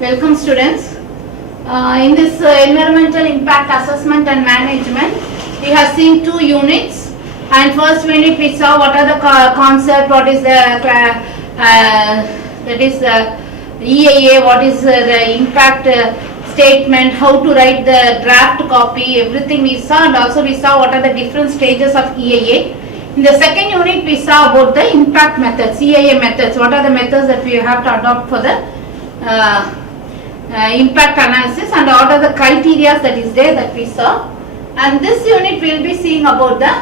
Welcome students. In this environmental impact assessment and management, we have seen two units. And first unit we saw what are the concept, what is the that is the EIA, what is the impact statement, how to write the draft copy, everything we saw, and also we saw what are the different stages of EIA. In the second unit we saw about the impact methods, EIA methods, what are the methods that we have to adopt for the impact analysis and what are the criteria that is there that we saw. And this unit we will be seeing about the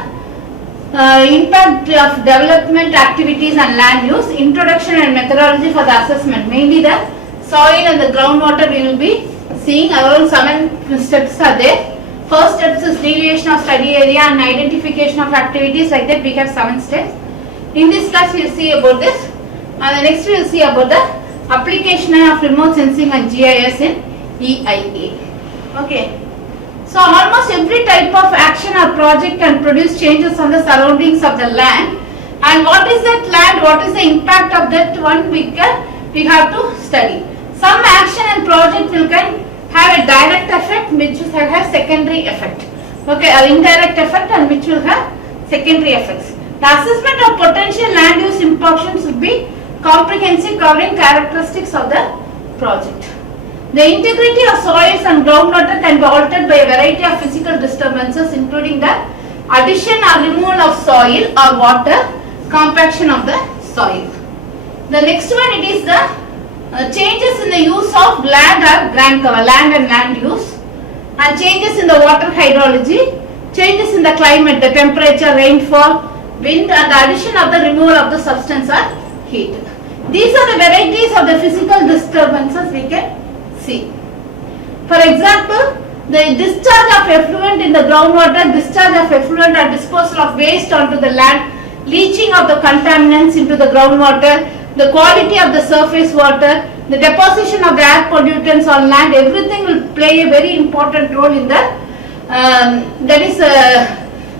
impact of development activities and land use, introduction and methodology for the assessment, mainly the soil and the groundwater we will be seeing. Around 7 steps are there. First steps is delineation of study area and identification of activities, like that we have 7 steps. In this class we will see about this, and the next we will see about the application of remote sensing and GIS in EIA. Okay. So almost every type of action or project can produce changes on the surroundings of the land. And what is that land? What is the impact of that one? We have to study. Some action and project will can have a direct effect, which will have secondary effect. Okay, or indirect effect, and which will have secondary effects. The assessment of potential land use impacts should be comprehensive, covering characteristics of the project. The integrity of soils and groundwater can be altered by a variety of physical disturbances, including the addition or removal of soil or water, compaction of the soil. The next one, it is the changes in the use of land or ground cover, land and land use, and changes in the water hydrology, changes in the climate, the temperature, rainfall, wind, and the addition of the removal of the substance or heat. These are the varieties of the physical disturbances we can see. For example, the discharge of effluent in the groundwater, discharge of effluent or disposal of waste onto the land, leaching of the contaminants into the groundwater, the quality of the surface water, the deposition of the air pollutants on land, everything will play a very important role in the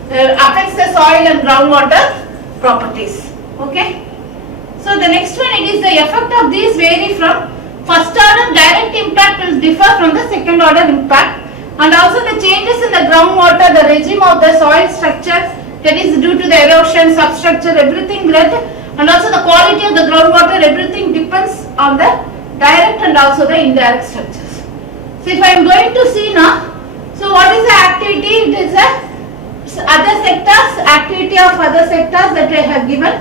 affects the soil and groundwater properties. Okay. So the next one, it is the effect of these vary from first order direct impact will differ from the second order impact, and also the changes in the groundwater, the regime of the soil structure, that is due to the erosion, substructure, everything that, and also the quality of the groundwater, everything depends on the direct and also the indirect structures. So if I am going to see now, so what is the activity? It is a other sectors, activity of other sectors that I have given.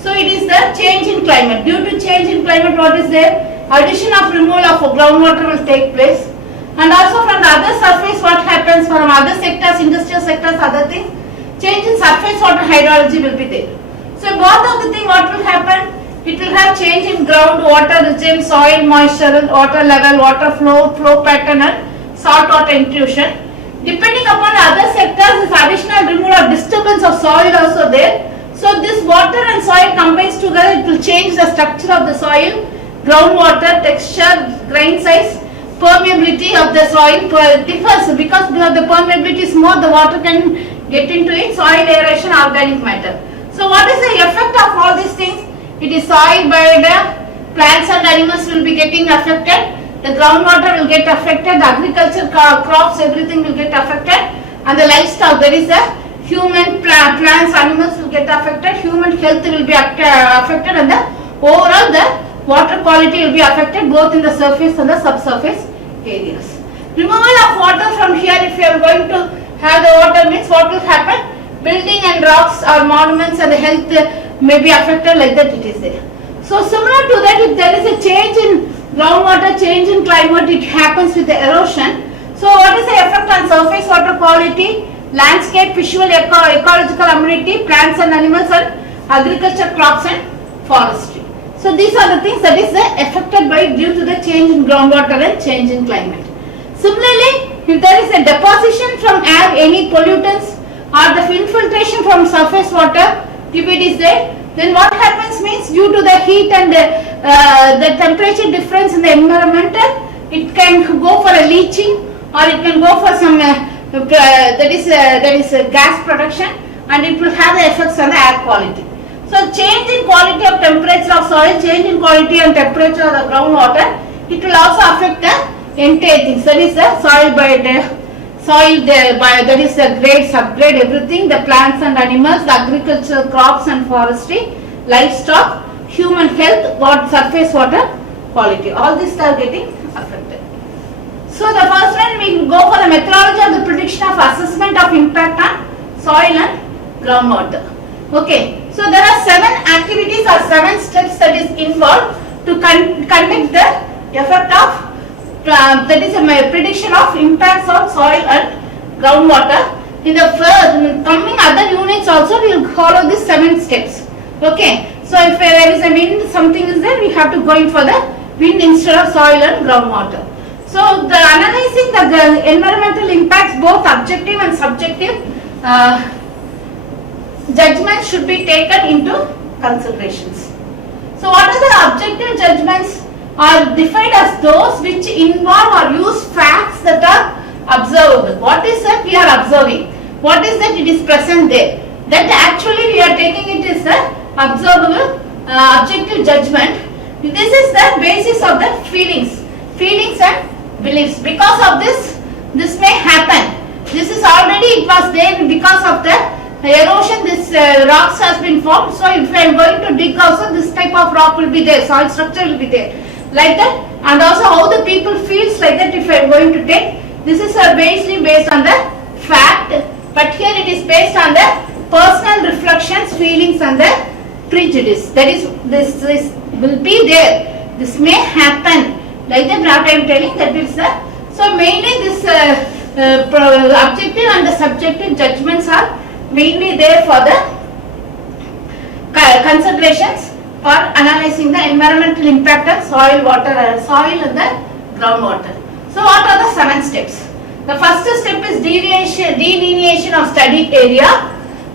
So it is the change in climate. Due to change in climate, what is there? Addition of removal of groundwater will take place. And also from the other surface, what happens from other sectors, industrial sectors, other things, change in surface water hydrology will be there. So both of the things, what will happen? It will have change in groundwater regime, soil moisture, water level, water flow pattern, and saltwater intrusion. Depending upon other sectors, this additional removal or disturbance of soil also there. So this water and soil combines together, it will change the structure of the soil, groundwater, texture, grain size, permeability of the soil differs because the permeability is more, the water can get into it, soil aeration, organic matter. So what is the effect of all these things? It is soil by the plants and animals will be getting affected, the groundwater will get affected, the agriculture crops, everything will get affected, and the livestock, there is a human, plants, animals will get affected, human health will be affected, and the overall the water quality will be affected both in the surface and the subsurface areas. Removal of water from here, if you are going to have the water mix, what will happen? Building and rocks or monuments and the health may be affected, like that it is there. So similar to that, if there is a change in groundwater, change in climate, it happens with the erosion. So what is the effect on surface water quality, landscape, visual ecological amenity, plants and animals, and agriculture, crops and forestry. So these are the things that is affected by due to the change in groundwater and change in climate. Similarly, if there is a deposition from air, any pollutants or the infiltration from surface water, if it is there, then what happens means due to the heat and the temperature difference in the environment, it can go for a leaching or it can go for some that is gas production, and it will have the effects on the air quality. So change in quality of temperature of soil, change in quality and temperature of the groundwater, it will also affect the entire things. That is the soil that is the grade, subgrade, everything, the plants and animals, the agricultural crops and forestry, livestock, human health, surface water quality. All these are getting affected. So the first one we will go for the methodology of the prediction of assessment of impact on soil and groundwater. Okay, so there are 7 activities or 7 steps that is involved to conduct the effect of that is a prediction of impacts on soil and groundwater. In the coming other units also we will follow these 7 steps. Okay, so if there is a wind, something is there, we have to go in for the wind instead of soil and groundwater. So the analyzing the environmental impacts, both objective and subjective judgments should be taken into considerations. So what are the objective judgments? Are defined as those which involve or use facts that are observable. What is that we are observing? What is that it is present there? That actually we are taking it as the observable objective judgment. This is the basis of the feelings and beliefs. Because of this may happen. This is already, it was there because of the erosion, this rocks has been formed. So if I am going to dig also, this type of rock will be there, soil structure will be there. Like that, and also how the people feels like that if I am going to take. This is based on the fact, but here it is based on the personal reflections, feelings and the prejudice. That is, this will be there. This may happen. Like that, what I am telling, that is the. So mainly this objective and the subjective judgments are mainly there for the considerations for analyzing the environmental impact of soil and the groundwater. So what are the 7 steps? The first step is delineation of study area.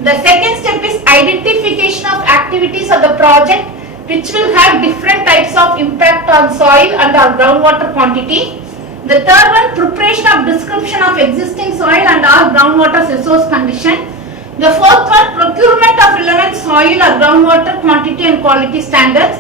The second step is identification of activities of the project which will have different types of impact on soil and or groundwater quantity. The third one, preparation of description of existing soil and or groundwater resource condition. The fourth one, procurement of relevant soil or groundwater quantity and quality standards.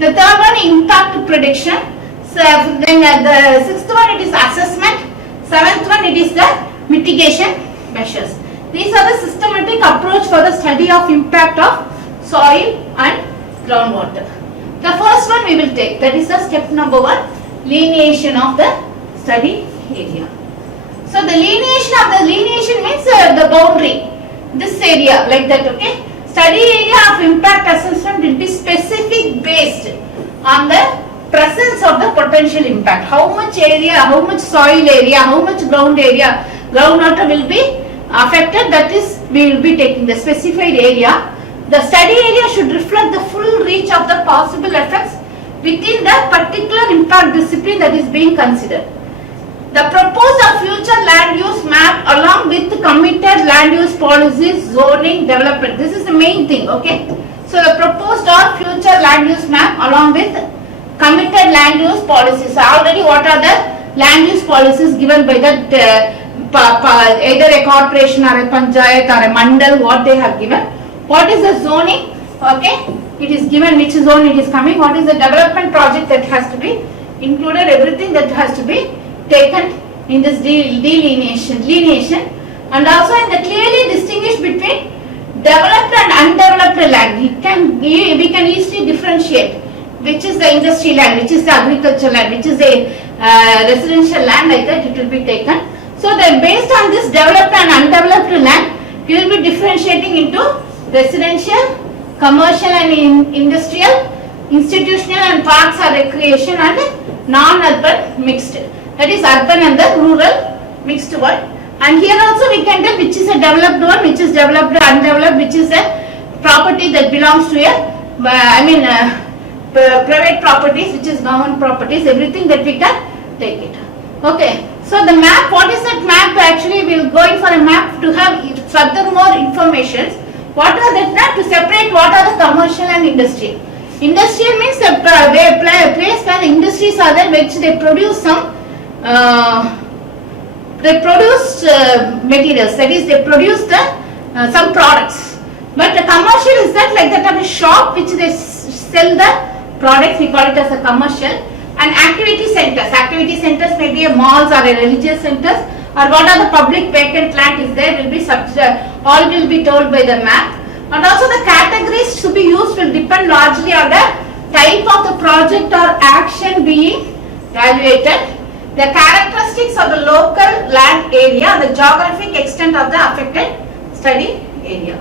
The third one, impact prediction. So then the sixth one, it is assessment. Seventh one, it is the mitigation measures. These are the systematic approach for the study of impact of soil and groundwater. The first one we will take, that is the step number 1, delineation of the study area. So the delineation means the boundary. This area like that, okay. Study area of impact assessment will be specific based on the presence of the potential impact. How much area, how much soil area, how much groundwater will be affected, that is we will be taking the specified area. The study area should reflect the full reach of the possible effects within the particular impact discipline that is being considered. The proposed or future land use map along with committed land use policies, zoning, development. This is the main thing, okay. So the proposed or future land use map along with committed land use policies. Already what are the land use policies given by that either a corporation or a panchayat or a mandal, what they have given. What is the zoning, okay. It is given which zone it is coming. What is the development project that has to be included, everything that has to be taken in this delineation, and also in the clearly distinguish between developed and undeveloped land. We can easily differentiate which is the industry land, which is the agricultural land, which is the residential land, like that it will be taken. So then based on this developed and undeveloped land, you will be differentiating into residential, commercial and industrial, institutional and parks or recreation, and non-urban mixed. That is urban and the rural mixed one. And here also we can tell which is a developed one, which is developed or undeveloped, which is a property that belongs to a, private properties, which is government properties, everything that we can take it. Okay. So the map, what is that map? Actually we will go in for a map to have furthermore information. What are that map? To separate what are the commercial and industrial. Industrial means the place where the industries are there, which they produce some materials, that is they produce the some products. But the commercial is that like that of a shop which they sell the products, we call it as a commercial. And activity centers. Activity centers may be a malls or a religious centers, or what are the public vacant land is there will be all will be told by the map. And also the categories to be used will depend largely on the type of the project or action being evaluated, the characteristics of the local land area and the geographic extent of the affected study area.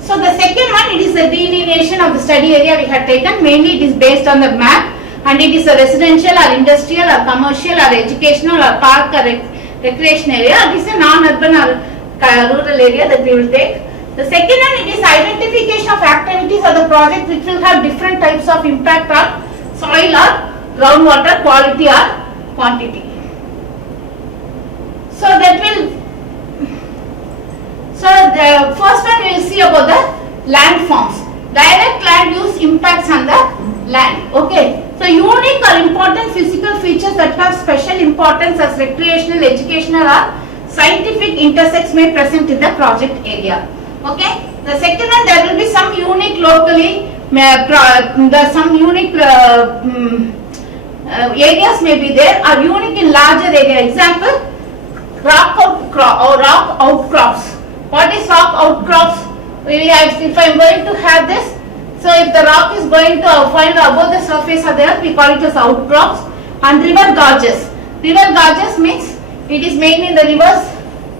So the second one, it is the delineation of the study area we have taken. Mainly it is based on the map, and it is a residential or industrial or commercial or educational or park or recreation area. It is a non-urban or rural area that we will take. The second one, it is identification of activities of the project which will have different types of impact on soil or groundwater quality or quantity. So that will, so the first one we will see about the land forms. Direct land use impacts on the land. Okay. So unique or important physical features that have special importance as recreational, educational or scientific intersects may present in the project area. Okay. The second one, there will be some unique locally, some unique areas may be there, or unique in larger area. Example, rock outcrops. What is rock outcrops? If I am going to have this, so if the rock is going to fall above the surface of the earth, we call it as outcrops. And river gorges. River gorges means it is mainly in the rivers.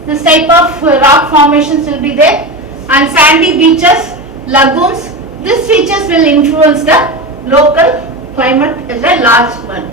This type of rock formations will be there. And sandy beaches, lagoons. These features will influence the local climate as a large one.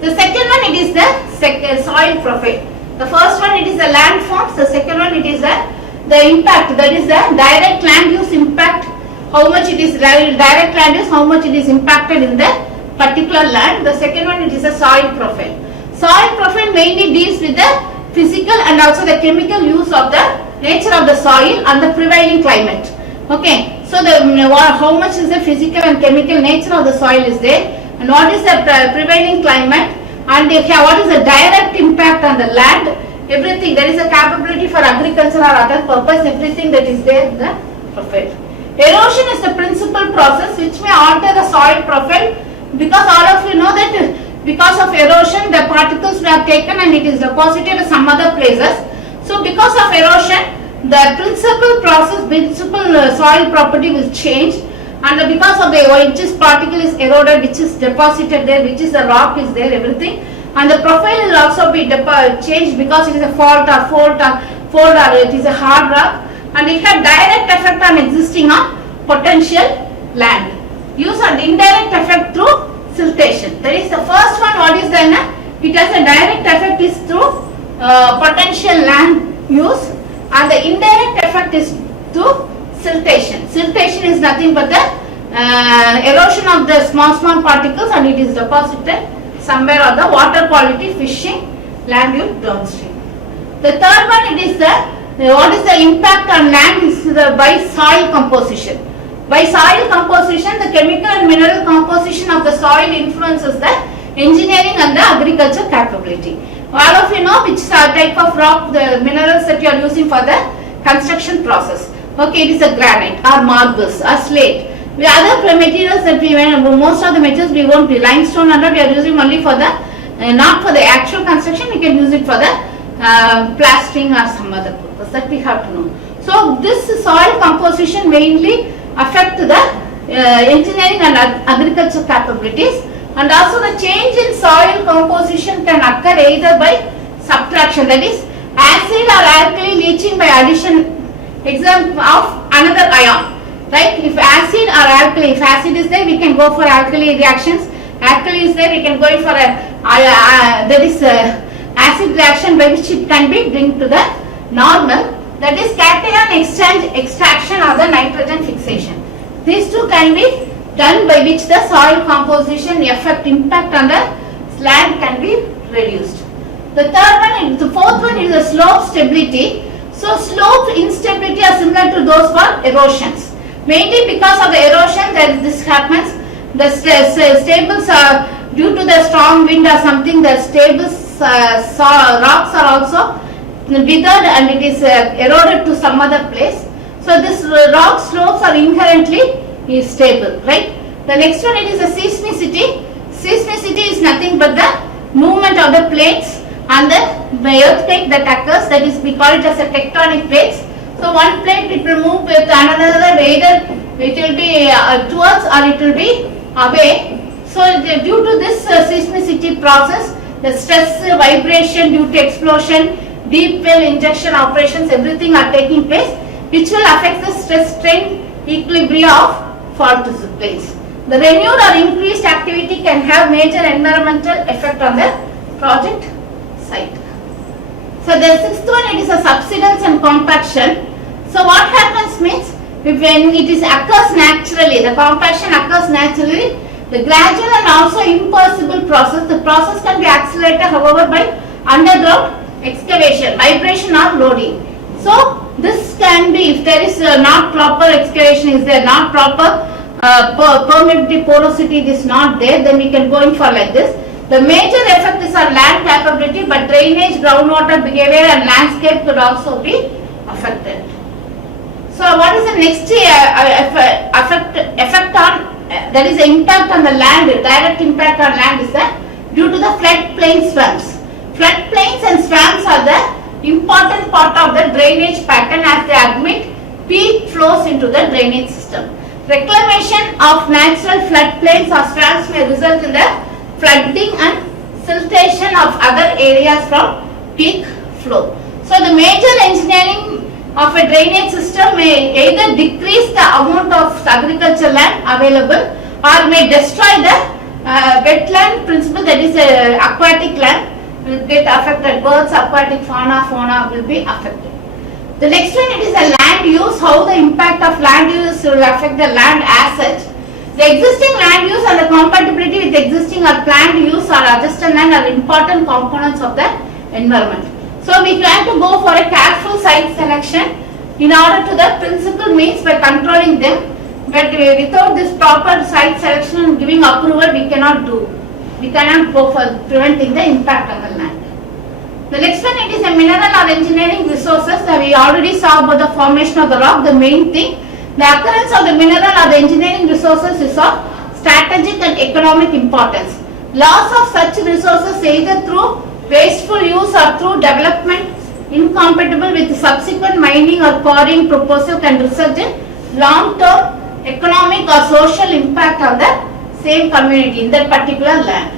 The second one, it is the soil profile. The first one, it is the land forms. The second one, it is the impact. That is the direct land use impact. How much it is direct land use, how much it is impacted in the particular land. The second one, it is a soil profile. Soil profile mainly deals with the physical and also the chemical use of the nature of the soil and the prevailing climate. Okay, so how much is the physical and chemical nature of the soil is there, and what is the prevailing climate, and what is the direct impact on the land. Everything, there is a capability for agriculture or other purpose, everything that is there in the profile. Erosion is the principal process which may alter the soil profile, because all of you know that because of erosion the particles were taken and it is deposited in some other places. So because of erosion the principal process, principal soil property will change, and because of the which particle is eroded, which is deposited there, which is the rock is there, everything, and the profile will also be changed because it is a fold or it is a hard rock, and it has direct effect on existing or potential land. Use and indirect effect through siltation. That is the first one. What is the it has a direct effect is through potential land use, and the indirect effect is through siltation. Siltation is nothing but the erosion of the small particles, and it is deposited somewhere on the water quality, fishing, land use downstream. The third one, it is what is the impact on land is by soil composition. By soil composition, the chemical and mineral composition of the soil influences the engineering and the agriculture capability. All of you know which type of rock, the minerals that you are using for the construction process. Okay, it is a granite or marbles or slate. The other materials that we most of the materials we won't be limestone and we are using only for the not for the actual construction. We can use it for the plastering or some other purpose that we have to know. So this soil composition mainly affect the engineering and agriculture capabilities, and also the change in soil composition can occur either by subtraction, that is acid or alkali leaching by addition example of another ion. Right? If acid or alkali, if acid is there, we can go for alkali reactions. Alkali is there, we can go for acid reaction by which it can be bring to the normal. That is cation exchange, extraction or the nitrogen fixation. These two can be done by which the soil composition effect impact on the land can be reduced. The fourth one is the slope stability. So slope instability are similar to those for erosions. Mainly because of the erosion that this happens, the stables are due to the strong wind or something, the stables rocks are also withered and it is eroded to some other place. So this rock slopes are inherently stable, right? The next one, it is a seismicity. Seismicity is nothing but the movement of the plates and the earthquake that occurs, that is we call it as a tectonic plates. So one plate it will move with another, either it will be towards or it will be away. So due to this seismicity process, the stress, vibration due to explosion, deep well injection operations, everything are taking place, which will affect the stress strain equilibrium of fault planes. The renewed or increased activity can have major environmental effect on the project site. So the sixth one, it is a subsidence and compaction. So what happens means, when it is occurs naturally, the compaction occurs naturally, the gradual and also impossible process, the process can be accelerated however by underground excavation, vibration or loading. So this can be, if there is not proper excavation, is there not proper permeability, porosity is not there, then we can go in for like this. The major effect is on land capability, but drainage, groundwater behavior and landscape could also be affected. So what is the next effect on, that is the impact on the land, direct impact on land is that due to the floodplain swamps. Floodplains and swamps are the important part of the drainage pattern as they admit peak flows into the drainage system. Reclamation of natural floodplains or swamps may result in the flooding and siltation of other areas from peak flow. So the major engineering of a drainage system may either decrease the amount of agricultural land available or may destroy the wetland principle, that is aquatic land will get affected, birds, aquatic fauna will be affected. The next one, it is a land use, how the impact of land use will affect the land as such. The existing land use and the compatibility with existing or planned use or adjacent land are important components of the environment. So we plan to go for a careful site selection in order to the principal means by controlling them, but without this proper site selection and giving approval we cannot do. We cannot go for preventing the impact on the land. The next one, it is a mineral or engineering resources. We already saw about the formation of the rock. The main thing, the occurrence of the mineral or the engineering resources is of strategic and economic importance. Loss of such resources either through wasteful use or through development incompatible with subsequent mining or quarrying proposal can result in long-term economic or social impact on the same community in that particular land.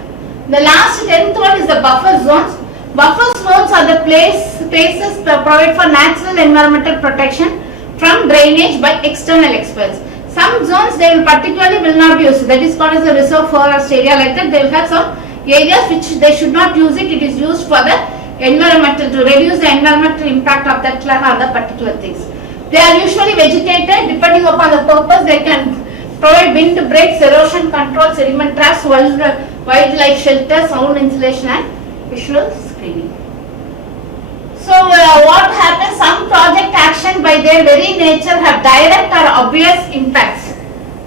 The last 10th one is the buffer zones. Buffer zones are the spaces provided for natural environmental protection from drainage by external experts. Some zones they will particularly not be used. That is called as a reserve forest area, like that. They will have some areas which they should not use it. It is used for the environmental, to reduce the environmental impact of that land or the particular things. They are usually vegetated. Depending upon the purpose, they can provide wind breaks, erosion control, sediment traps, wildlife shelter, sound insulation and visual screening. So what happens, some project action by their very nature have direct or obvious impacts.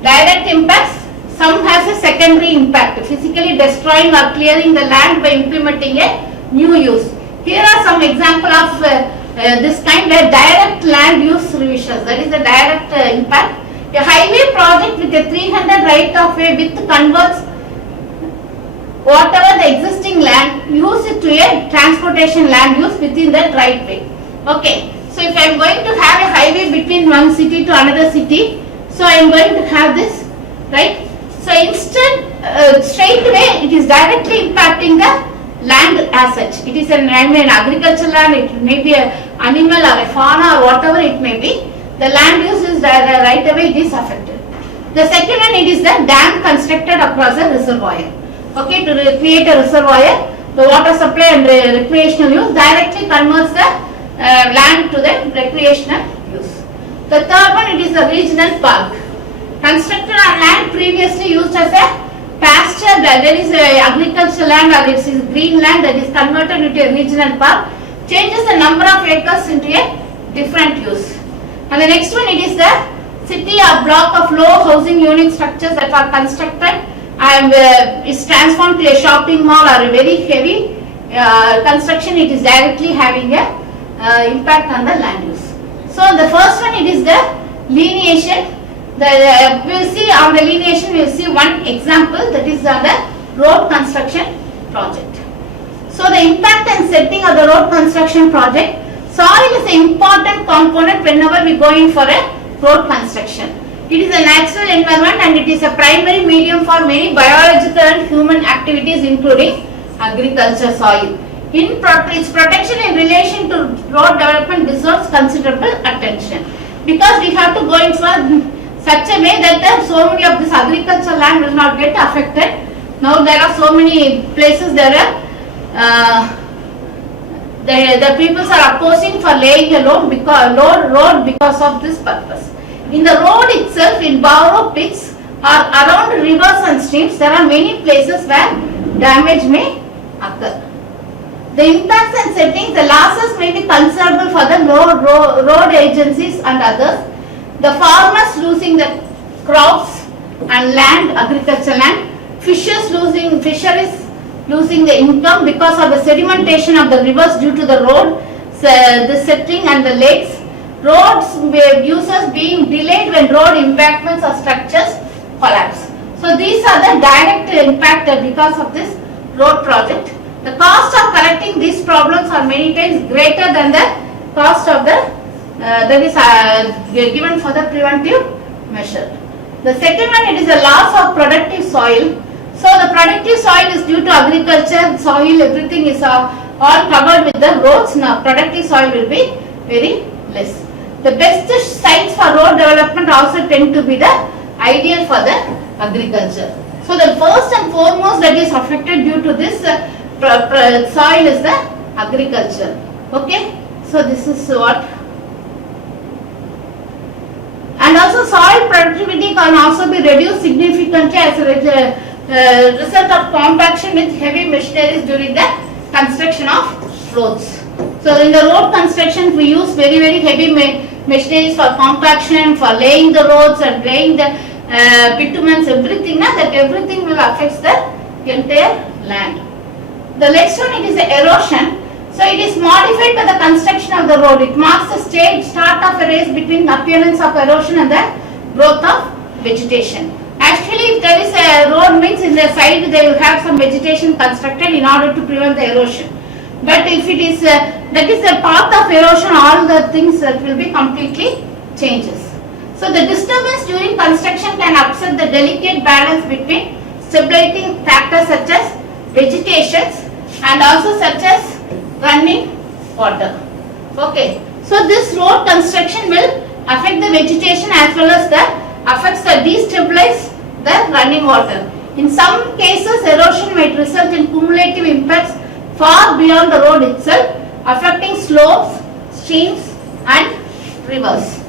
Direct impacts, some has a secondary impact, physically destroying or clearing the land by implementing a new use. Here are some example of this kind of direct land use revisions, that is the direct impact. A highway project with a 300 right of way width converts whatever the existing land, use it to a transportation land use within that right way. Okay, so if I am going to have a highway between one city to another city, so I am going to have this, right? So instead, straight away it is directly impacting the land as such. It is an agricultural land, it may be an animal or a fauna or whatever it may be. The land use is right away it is affected. The second one, it is the dam constructed across a reservoir. Okay, to create a reservoir, the water supply and recreational use directly converts the land to the recreational use. The third one, it is a regional park. Constructed on land previously used as a pasture, there is a agricultural land or this is green land that is converted into a regional park, changes the number of acres into a different use. And the next one, it is the city or block of low housing unit structures that are constructed and is transformed to a shopping mall or a very heavy construction. It is directly having a impact on the land use. So the first one, it is the lineation. We will see on the lineation, we will see one example, that is on the road construction project. So the impact and setting of the road construction project, soil is an important component whenever we go in for a road construction. It is a natural environment and it is a primary medium for many biological and human activities including agriculture soil. Its protection in relation to road development deserves considerable attention because we have to go in for such a way that so many of this agricultural land will not get affected. Now there are so many places the people are opposing for laying a road because of this purpose. In the road itself, in borrow pits or around rivers and streams, there are many places where damage may occur. The impacts and settings, the losses may be considerable for the road agencies and others. The farmers losing the crops and land, agricultural land, fisheries losing the income because of the sedimentation of the rivers due to the road, the settling and the lakes. Roads users being delayed when road embankments or structures collapse. So these are the direct impact because of this road project. The cost of correcting these problems are many times greater than the cost of the that is given for the preventive measure. The second one, it is a loss of productive soil. So the productive soil is due to agriculture, soil, everything is all covered with the roads. Now productive soil will be very less. The best sites for road development also tend to be the ideal for the agriculture. So the first and foremost that is affected due to this soil is the agriculture. Okay, so this is what. And also soil productivity can also be reduced significantly as a result of compaction with heavy machineries during the construction of roads. So in the road construction we use very heavy machineries for compaction, for laying the roads and laying the bitumens, everything, that everything will affect the entire land. The next one, it is the erosion. So it is modified by the construction of the road. It marks the start of a race between the appearance of erosion and the growth of vegetation. Actually, if there is a road, means in the side they will have some vegetation constructed in order to prevent the erosion. But if it is that is the path of erosion, all the things that will be completely changes. So the disturbance during construction can upset the delicate balance between stabilizing factors such as vegetations and also such as running water. Okay, so this road construction will affect the vegetation as well as affects the destabilize the running water. In some cases, erosion might result in cumulative impacts far beyond the road itself, affecting slopes, streams and rivers.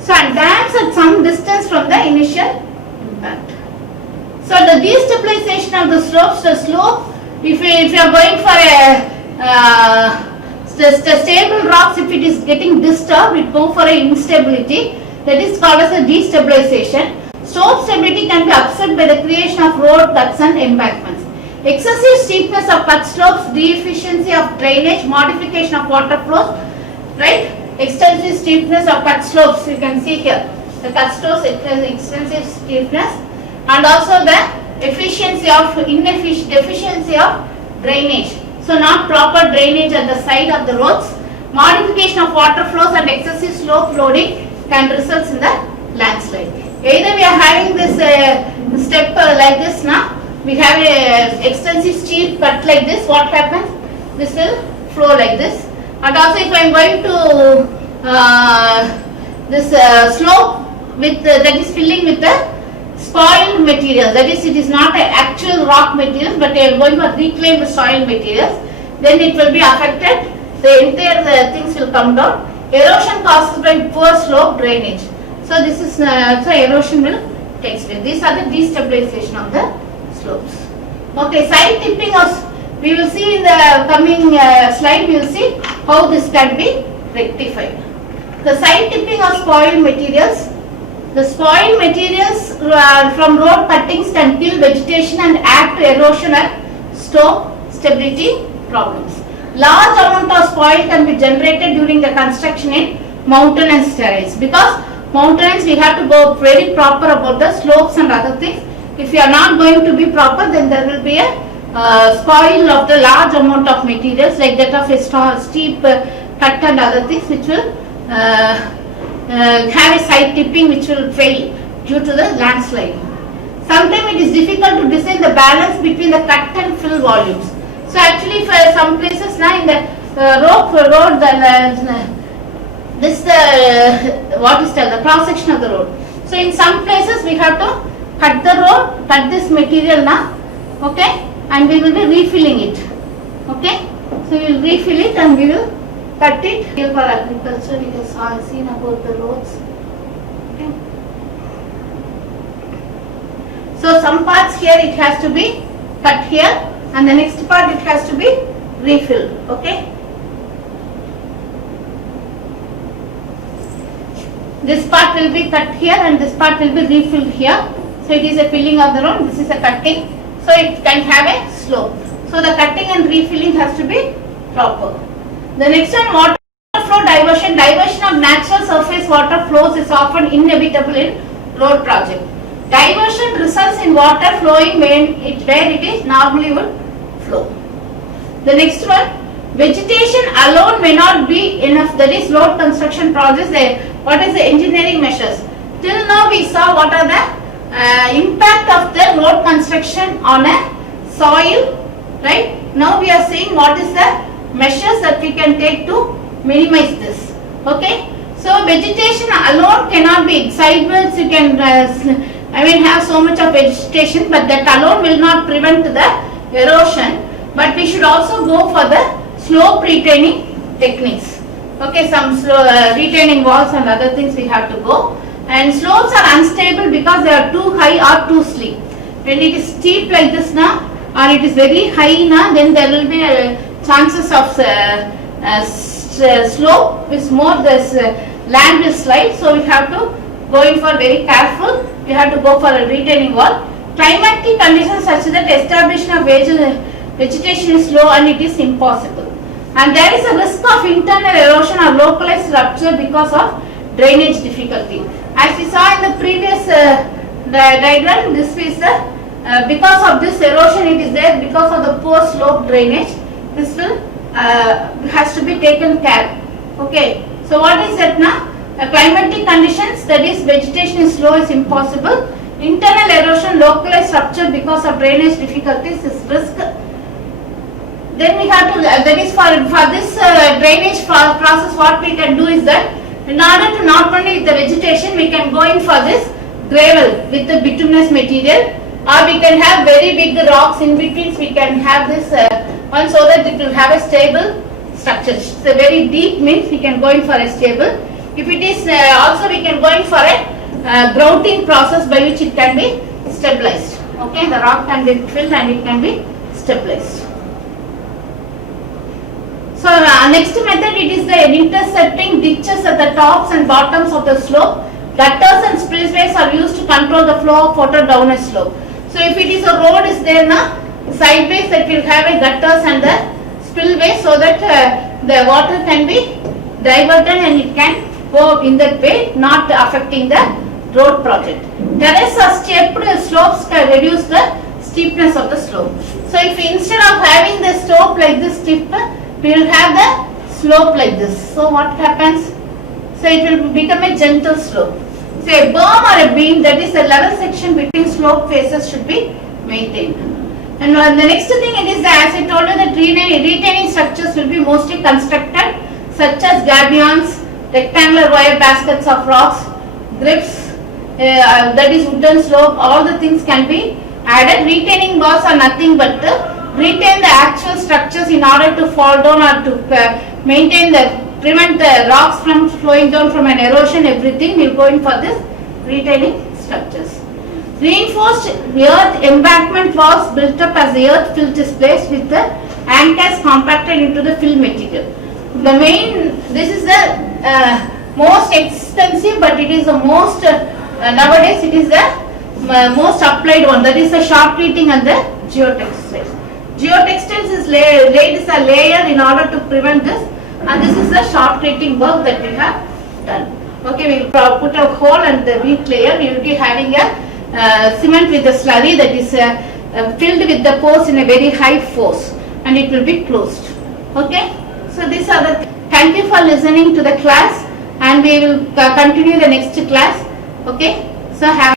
So and dams at some distance from the initial impact. So the destabilization of the slopes, if you are going for the stable rocks, if it is getting disturbed, it go for an instability, that is called as a destabilization. Slope stability can be upset by the creation of road cuts and embankments. Excessive steepness of cut slopes, deficiency of drainage, modification of water flows, right? Extensive steepness of cut slopes, you can see here. The cut slopes, it has extensive steepness, and also the deficiency of drainage. So not proper drainage at the side of the roads. Modification of water flows and excessive slope loading can result in the landslide. Either we are having this step like this now, we have a extensive steep cut like this, what happens? This will flow like this. And also if I am going to this slope with that is filling with the spoiled material, that is it is not an actual rock material but I am going to reclaim the soil materials, then it will be affected, the entire things will come down. Erosion caused by poor slope drainage. So this is so erosion will take place. These are the destabilization of the slopes. Okay, side tipping of, we will see in the coming slide, we will see how this can be rectified. The side tipping of spoiled materials. The spoiled materials from road cuttings can kill vegetation and add to erosion and stability problems. Large amount of spoil can be generated during the construction in mountainous terrains, because mountains we have to go very proper about the slopes and other things. If you are not going to be proper, then there will be a spoil of the large amount of materials like that of a steep cut and other things which will have a side tipping which will fail due to the landslide. Sometimes it is difficult to discern the balance between the cut and fill volumes. So actually for some places now in the road this what is called the cross section of the road. So in some places we have to cut the road, cut this material now, okay, and we will be refilling it, okay. So we will refill it and we will cut it. Here for agriculture we have seen about the roads. Okay. So some parts here it has to be cut here and the next part it has to be refilled, okay. This part will be cut here and this part will be refilled here. So it is a filling of the road, this is a cutting. So it can have a slope. So the cutting and refilling has to be proper. The next one, water flow diversion. Diversion of natural surface water flows is often inevitable in road project. Diversion results in water flowing where it is normally would flow. The next one, vegetation alone may not be enough. That is road construction projects. What is the engineering measures? Till now we saw what are the impact of the road construction on a soil, right? Now we are seeing what is the measures that we can take to minimize this, okay? So vegetation alone cannot be sideways. You can have so much of vegetation, but that alone will not prevent the erosion. But we should also go for the slope retaining techniques, okay? Some slow retaining walls and other things we have to go. And slopes are unstable because they are too high or too steep. When it is steep like this now, or it is very high now, then there will be chances of slope is more. This land will slide, so we have to go in for very careful. We have to go for a retaining wall. Climatic conditions such that establishment of vegetation is slow and it is impossible. And there is a risk of internal erosion or localized rupture because of drainage difficulty. As we saw in the previous diagram, this is the because of this erosion it is there because of the poor slope drainage. This will has to be taken care. Okay. So what is that now? Climatic conditions, that is vegetation is slow, is impossible. Internal erosion, localized rupture because of drainage difficulties is risk. Then we have to that is for this drainage process. What we can do is that, in order to not only the vegetation, we can go in for this gravel with the bituminous material, or we can have very big rocks in between. We can have this one so that it will have a stable structure. So very deep means we can go in for a stable. If it is also we can go in for a grouting process by which it can be stabilized. Okay, the rock can be filled and it can be stabilized. So next method, it is the intercepting ditches at the tops and bottoms of the slope. Gutters and spillways are used to control the flow of water down a slope. So if it is a road is there now, sideways that will have a gutters and the spillway so that the water can be diverted and it can go in that way, not affecting the road project. Terrace or stepped slopes can reduce the steepness of the slope. So if instead of having the slope like this steep, we will have the slope like this. So what happens? So it will become a gentle slope. So a berm or a beam, that is the level section between slope faces, should be maintained. And the next thing it is that, as I told you, that retaining structures will be mostly constructed, such as gabions, rectangular wire baskets of rocks, grips, that is wooden slope. All the things can be added. Retaining bars are nothing but retain the actual structures in order to fall down or to prevent the rocks from flowing down from an erosion. Everything will go in for this retaining structures. Reinforced earth embankment walls built up as the earth fill is placed with the anchors compacted into the fill material. This is the most extensive, but it is the most nowadays it is the most applied one. That is the shotcreting and the geotextiles. Geotextiles is laid as a layer in order to prevent this, and this is the shotcreting work that we have done. Okay, we will put a hole and the weak layer. We will be having a cement with the slurry that is filled with the pores in a very high force, and it will be closed. Okay, so these are the. Thank you for listening to the class, and we will continue the next class. Okay, so have